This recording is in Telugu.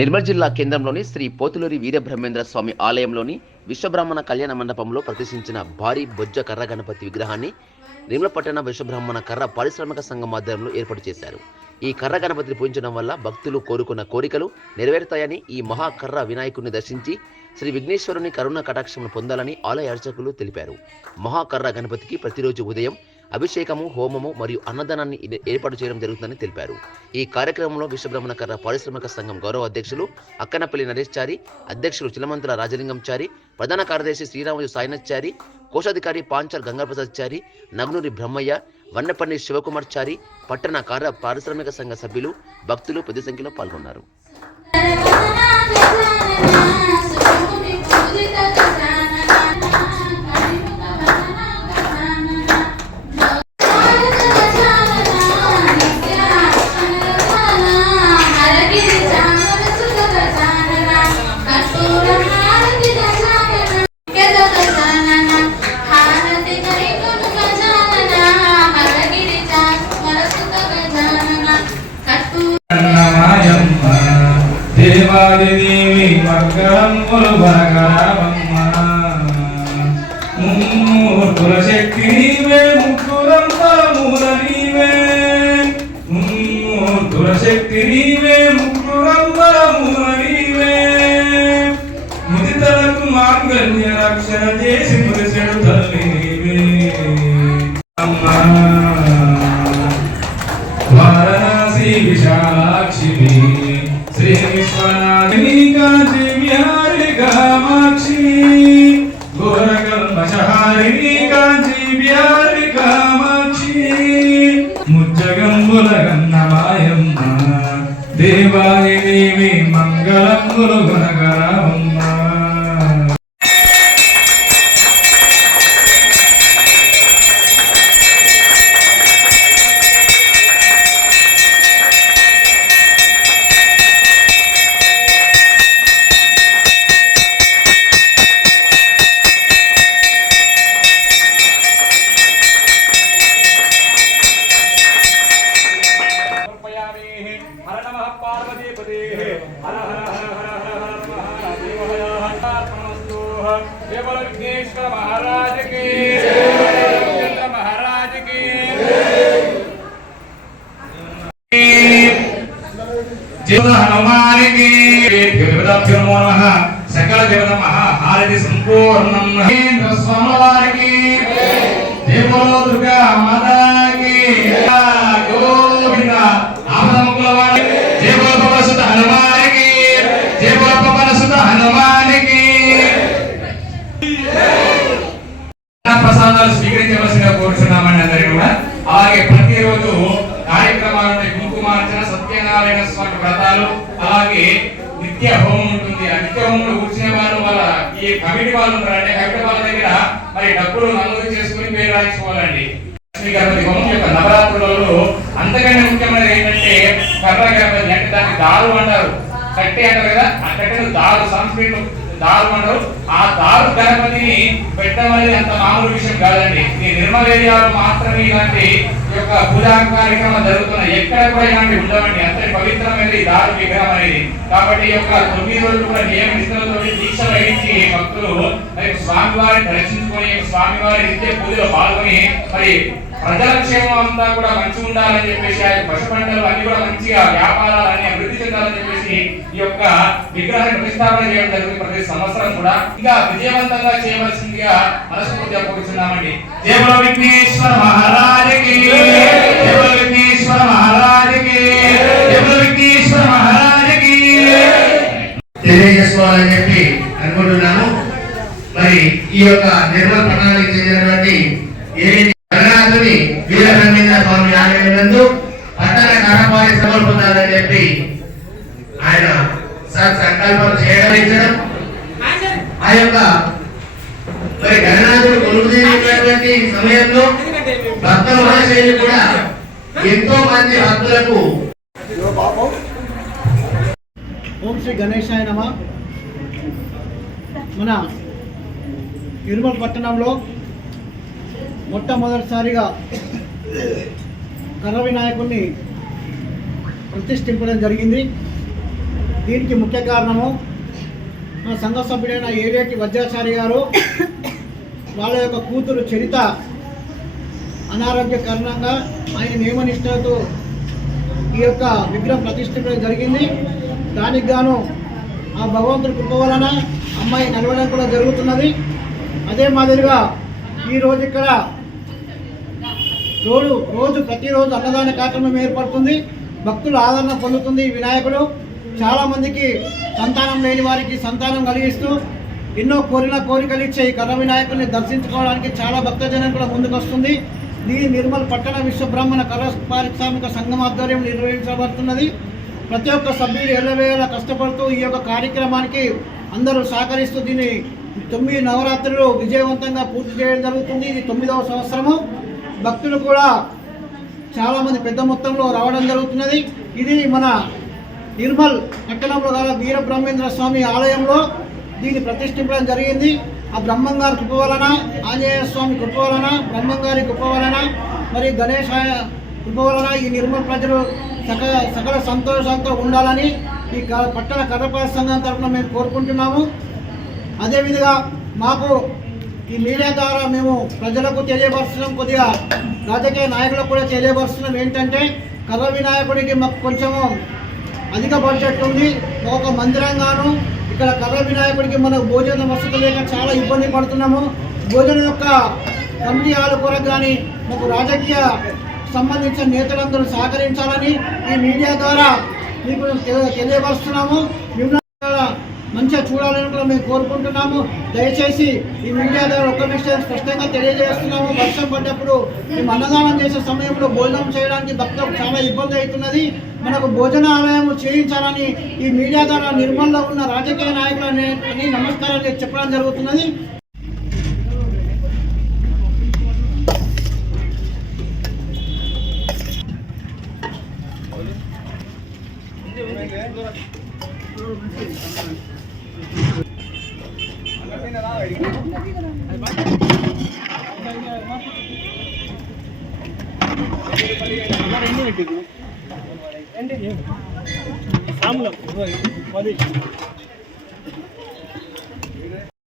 నిర్మల్ జిల్లా కేంద్రంలోని శ్రీ పోతులూరి వీరబ్రహ్మేంద్ర స్వామి ఆలయంలోని విశ్వబ్రాహ్మణ కళ్యాణ మండపంలో ప్రదర్శించిన భారీ బొజ్జ కర్ర గణపతి విగ్రహాన్ని నిర్మల పట్టణ విశ్వబ్రాహ్మణ కర్ర పారిశ్రామిక సంఘం ఆధ్వర్యంలో ఏర్పాటు చేశారు. ఈ కర్ర గణపతిని పూజించడం వల్ల భక్తులు కోరుకున్న కోరికలు నెరవేరుతాయని ఈ మహాకర్ర వినాయకుడిని దర్శించి శ్రీ విఘ్నేశ్వరుని కరుణ కటాక్షమును పొందాలని ఆలయ అర్చకులు తెలిపారు. మహాకర్ర గణపతికి ప్రతిరోజు ఉదయం అభిషేకము హోమము మరియు అన్నదానాన్ని ఏర్పాటు చేయడం జరుగుతుందని తెలిపారు. ఈ కార్యక్రమంలో విశ్వబ్రహ్మణ కర్ర పారిశ్రామిక సంఘం గౌరవ అధ్యక్షులు అక్కనపల్లి నరేష్ చారి అధ్యక్షులు చిలమంతుల రాజలింగం చారి ప్రధాన కార్యదర్శి శ్రీరాములు సాయినాథ్ చారి కోశాధికారి పాంచర్ గంగాప్రసాద్ చారి నగ్నూరి బ్రహ్మయ్య వన్నపల్లి శివకుమార్ చారి పట్టణ కార్య పారిశ్రామిక సంఘ సభ్యులు భక్తులు పెద్ద సంఖ్యలో పాల్గొన్నారు. మంగళములు భగరామమ్మ ముమ్మూర్తుల శక్తి నీవే ముక్కులంతా మూల నీవే ముమ్మూర్తుల శక్తి నీవే ముక్కులంతా మూల నీవే ముదితలకు మాంగళ్య రక్షణ చేసి మురిసెడు తల్లి నీవే. అమ్మా. మంగళములు గుణగరమ్మ సమర్పయామి హర నమః పార్వతీపతే హర హర హర హనుమానికి దేవతాభ్యో నమః సకల దేవత మహాహారతి సంపూర్ణం మహేంద్ర దేవలో దుర్గా మాతాకి గోవింద ఆపదముకుల సత్యనారాయణ వ్రతాలు అలాగే నిత్య హోమం ఉంటుంది. ఆ నిత్య హోమంలో కూర్చునే వారు వాళ్ళ ఈ కమిటీ వాళ్ళు ఉంటారంటే కమిటీ వాళ్ళ దగ్గర మరి డబ్బులు నమోదు చేసుకుని పేరు రాయించుకోవాలండి. లక్ష్మీ గణపతి హోమం యొక్క నవరాత్రులలో అంతకంటే ముఖ్యమైనది ఏంటంటే కర్ర గణపతి అంటే దాన్ని దారు అంటారు. కట్టె అంటారు కదా? ఆ కట్టెను దారు సంస్కృతిలో దారు అంటారు. ఆ దారు గణపతిని పెట్టడం అనేది అంత మామూలు విషయం కాదండి. ఈ నిర్మల్ ఏరియాలో మాత్రమే ఇలాంటి యొక్క పూజా కార్యక్రమం జరుగుతున్నాయి ఎక్కడ కూడా ఇలాంటి ఉండవండి. అంతటి పవిత్రమైనది ఈ దారు విగ్రహం అనేది కాబట్టి ఈ యొక్క తొమ్మిది రోజులు కూడా నియమ నిష్టలతో దీక్ష వహించి భక్తులు మరి స్వామివారిని దర్శించుకొని స్వామివారి నిత్య పూజలో పాల్గొని మరి ప్రజల క్షేమం అంతా కూడా మంచిగా ఉండాలని చెప్పేసి ఆ యొక్క పశు పంటలు అన్ని కూడా మంచిగా వ్యాపారాలు అన్ని ఈ యొక్క విగ్రహాన్ని ప్రతిష్టాపన చేయడం జరిగింది ప్రతి సంవత్సరం కూడా. ఇంకా విజయవంతంగా చేయవలసిందిగా మనస్ఫూర్తిగా కోరుతున్నామండి జయబుల విఘ్నేశ్వర మహారాజకి జయబుల విఘ్నేశ్వర మహారాజకి జయబుల విఘ్నేశ్వర మహారాజకి. తెలియజేసుకోవాలని చెప్పి అనుకుంటున్నాము. మరి ఈ యొక్క నిర్మల పట్టణానికి చెందినటువంటి ఏలిని జగన్నాథుని వీరబ్రహ్మేంద్ర స్వామి ఆలయం నందు పట్టణ కరపాలి సభలు చెప్పి ఆయన సంకల్పం చేయడం ఇచ్చడం ఆ యొక్క మరి గణనాథుడు సమయంలో భక్త మహాశైలి కూడా ఎంతో మంది భక్తులకు ఓం శ్రీ గణేశాయ నమ. మన తిరుమల పట్టణంలో మొట్టమొదటిసారిగా కర్ర వినాయకుడిని ప్రతిష్ఠించడం జరిగింది. దీనికి ముఖ్య కారణము మా సంఘ సభ్యుడైన ఏవేటి వజ్రాచారి గారు వాళ్ళ యొక్క కూతురు చరిత అనారోగ్య కారణంగా ఆయన నియమనిష్టతో ఈ యొక్క విగ్రహం ప్రతిష్ఠించడం జరిగింది. దానికి గాను ఆ భగవంతుడి కృప వలన అమ్మాయి నడవడం కూడా జరుగుతున్నది. అదే మాదిరిగా ఈరోజు ఇక్కడ రోజు రోజు ప్రతిరోజు అన్నదాన కార్యక్రమం ఏర్పడుతుంది. భక్తుల ఆదరణ పొందుతుంది ఈ వినాయకుడు. చాలామందికి సంతానం లేని వారికి సంతానం కలిగిస్తూ ఎన్నో కోరిన కోరికలు ఇచ్చే ఈ కర్ర వినాయకుడిని దర్శించుకోవడానికి చాలా భక్తజనం కూడా ముందుకు వస్తుంది ఇది నిర్మల్ పట్టణ విశ్వబ్రాహ్మణ కళా పారిశ్రామిక సంఘం ఆధ్వర్యం నిర్వహించబడుతున్నది. ప్రతి ఒక్క సభ్యులు ఎల్లవేళ కష్టపడుతూ ఈ యొక్క కార్యక్రమానికి అందరూ సహకరిస్తూ దీన్ని తొమ్మిది నవరాత్రులు విజయవంతంగా పూర్తి చేయడం జరుగుతుంది. ఇది తొమ్మిదవ సంవత్సరము. భక్తులు కూడా చాలామంది పెద్ద మొత్తంలో రావడం జరుగుతున్నది. ఇది మన నిర్మల్ పట్టణంలో గల వీర బ్రహ్మేంద్ర స్వామి ఆలయంలో దీన్ని ప్రతిష్ఠించడం జరిగింది. ఆ బ్రహ్మం గారి కృప వలన ఆంజనేయ స్వామి కృప వలన బ్రహ్మం గారి కృప వలన మరి గణేశ కృప వలన ఈ నిర్మల్ ప్రజలు సకల సకల సంతోషంతో ఉండాలని ఈ పట్టణ కర్రపాల సంఘం తరఫున మేము కోరుకుంటున్నాము. అదేవిధంగా మాకు ఈ మీడియా ద్వారా మేము ప్రజలకు తెలియపరుస్తున్నాం. కొద్దిగా రాజకీయ నాయకులకు కూడా తెలియపరుస్తున్నాం. ఏంటంటే కర్ర వినాయకుడికి మాకు కొంచెము అధిక బడ్జెట్ ఉంది. ఒక మందిరంగాను ఇక్కడ కర్ర వినాయకుడికి మనకు భోజన వసతి లేక చాలా ఇబ్బంది పడుతున్నాము. భోజనం యొక్క కమిటీ హాల్ కొరకు కానీ మాకు రాజకీయ సంబంధించిన నేతలందరూ సహకరించాలని ఈ మీడియా ద్వారా మీకు తెలియపరుస్తున్నాము. మంచిగా చూడాలని కూడా మేము కోరుకుంటున్నాము. దయచేసి ఈ మీడియా ద్వారా ఒక విషయం స్పష్టంగా తెలియజేస్తున్నాము. వర్షం పడ్డప్పుడు మేము అన్నదానం చేసే సమయంలో భోజనం చేయడానికి భక్తులకు చాలా ఇబ్బంది అవుతున్నది. మనకు భోజనాలయం చేయించాలని ఈ మీడియా ద్వారా నిర్మల్లో ఉన్న రాజకీయ నాయకులు అని నమస్కారం చెప్పడం జరుగుతున్నది. ரெண்டு வெட்டுக்கு ரெண்டு. சாமுல பதி